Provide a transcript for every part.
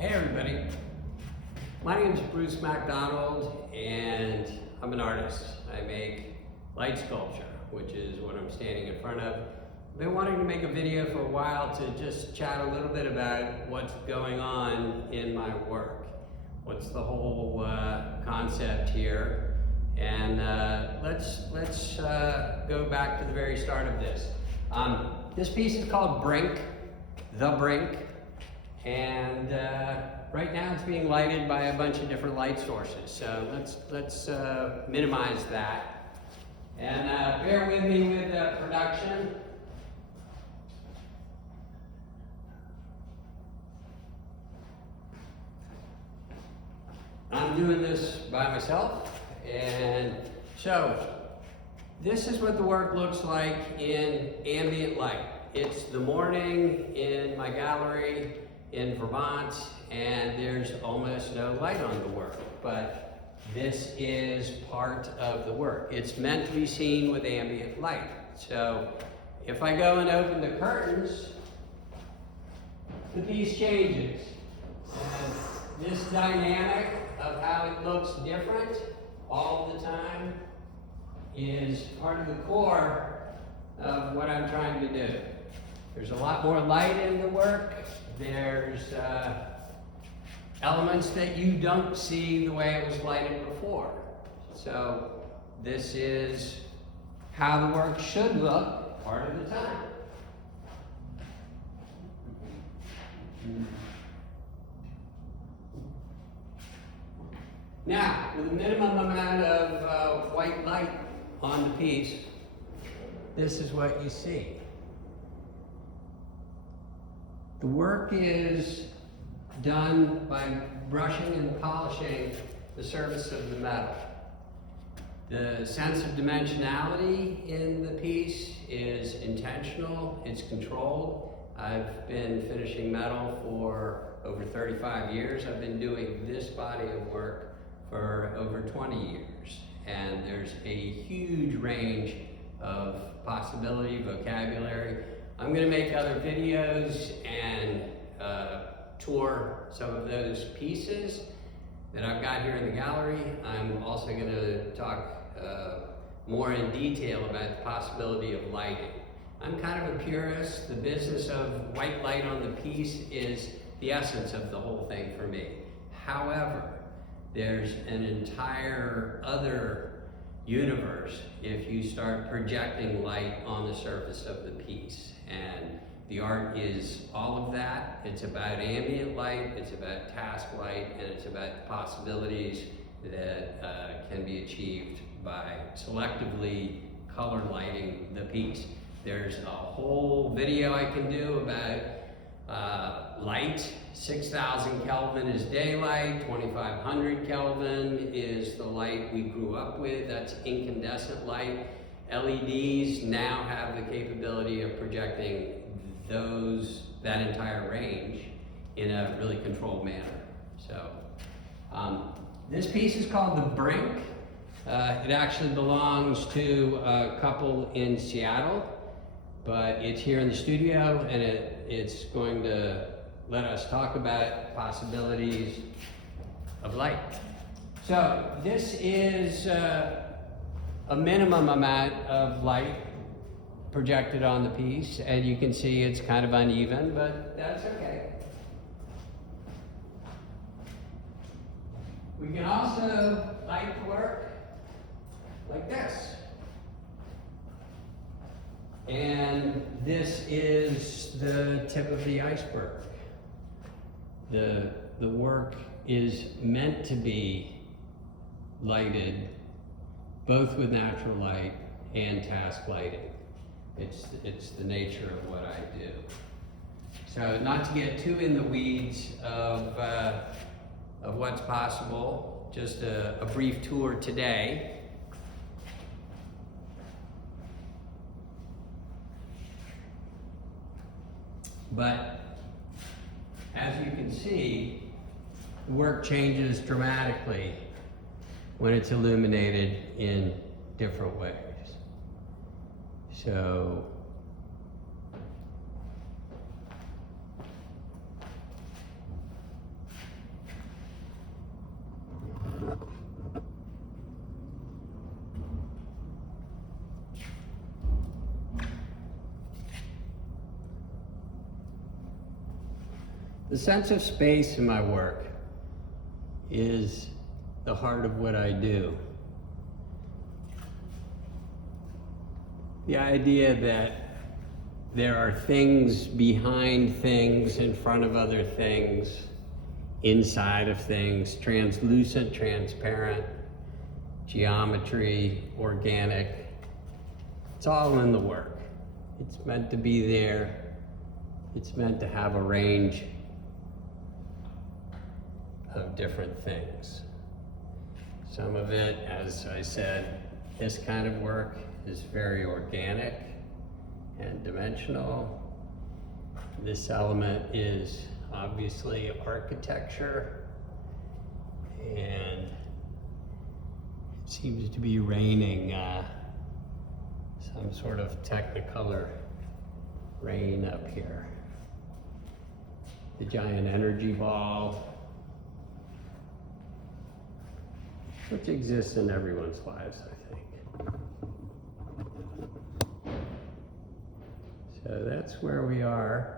Hey everybody, my name is MacDonald and I'm an artist. I make light sculpture, which is what I'm standing in front of. I've been wanting to make a video for a while to just chat a little bit about what's going on in my work. What's the whole concept here? And let's go back to the very start of this. This piece is called Brink, the Brink. And right now it's being lighted by a bunch of different light sources. So let's minimize that. And bear with me with the production. I'm doing this by myself. And so this is what the work looks like in ambient light. It's the morning in my gallery in Vermont, and there's almost no light on the work, but this is part of the work. It's meant to be seen with ambient light. So if I go and open the curtains, the piece changes. And this dynamic of how it looks different all the time is part of the core of what I'm trying to do. There's a lot more light in the work. There's elements that you don't see the way it was lighted before. So this is how the work should look part of the time. Now, with a minimum amount of white light on the piece, this is what you see. The work is done by brushing and polishing the surface of the metal. The sense of dimensionality in the piece is intentional, it's controlled. I've been finishing metal for over 35 years. I've been doing this body of work for over 20 years. And there's a huge range of possibility, vocabulary. I'm going to make other videos and tour some of those pieces that I've got here in the gallery. I'm also going to talk more in detail about the possibility of lighting. I'm kind of a purist. The business of white light on the piece is the essence of the whole thing for me. However, there's an entire other universe if you start projecting light on the surface of the piece. And the art is all of that. It's about ambient light, it's about task light, and it's about the possibilities that can be achieved by selectively color lighting the piece. There's a whole video I can do about light. 6,000 Kelvin is daylight, 2,500 Kelvin is the light we grew up with. That's incandescent light. LEDs now have the capability of projecting that entire range in a really controlled manner. So this piece is called the Brink. It actually belongs to a couple in Seattle, but it's here in the studio, and it's going to let us talk about possibilities of light. So this is a minimum amount of light projected on the piece, and you can see it's kind of uneven, but that's okay. We can also light the work like this. And this is the tip of the iceberg. The work is meant to be lighted both with natural light and task lighting. It's the nature of what I do. So not to get too in the weeds of what's possible, just a brief tour today. But as you can see, the work changes dramatically when it's illuminated in different ways. So The sense of space in my work is the heart of what I do. The idea that there are things behind things, in front of other things, inside of things, translucent, transparent, geometry, organic. It's all in the work. It's meant to be there. It's meant to have a range of different things. Some of it, as I said, this kind of work is very organic and dimensional. This element is obviously architecture, and it seems to be raining some sort of Technicolor rain up here. The giant energy ball, which exists in everyone's lives, I think. So that's where we are.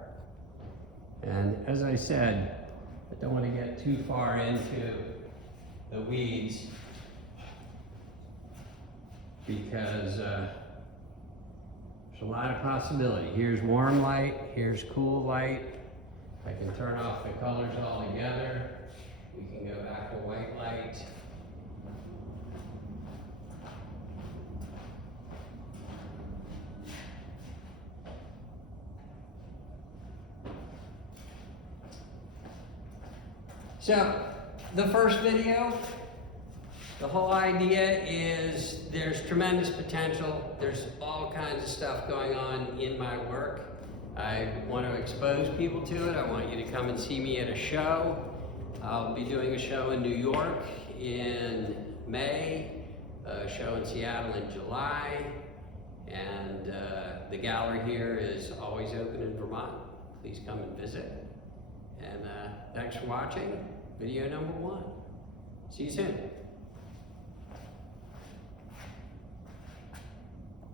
And as I said, I don't want to get too far into the weeds because there's a lot of possibility. Here's warm light, here's cool light. I can turn off the colors altogether. We can go back to white light. So, the first video, the whole idea is there's tremendous potential. There's all kinds of stuff going on in my work. I want to expose people to it. I want you to come and see me at a show. I'll be doing a show in New York in May, a show in Seattle in July, and the gallery here is always open in Vermont. Please come and visit. And thanks for watching video number 1. See you soon.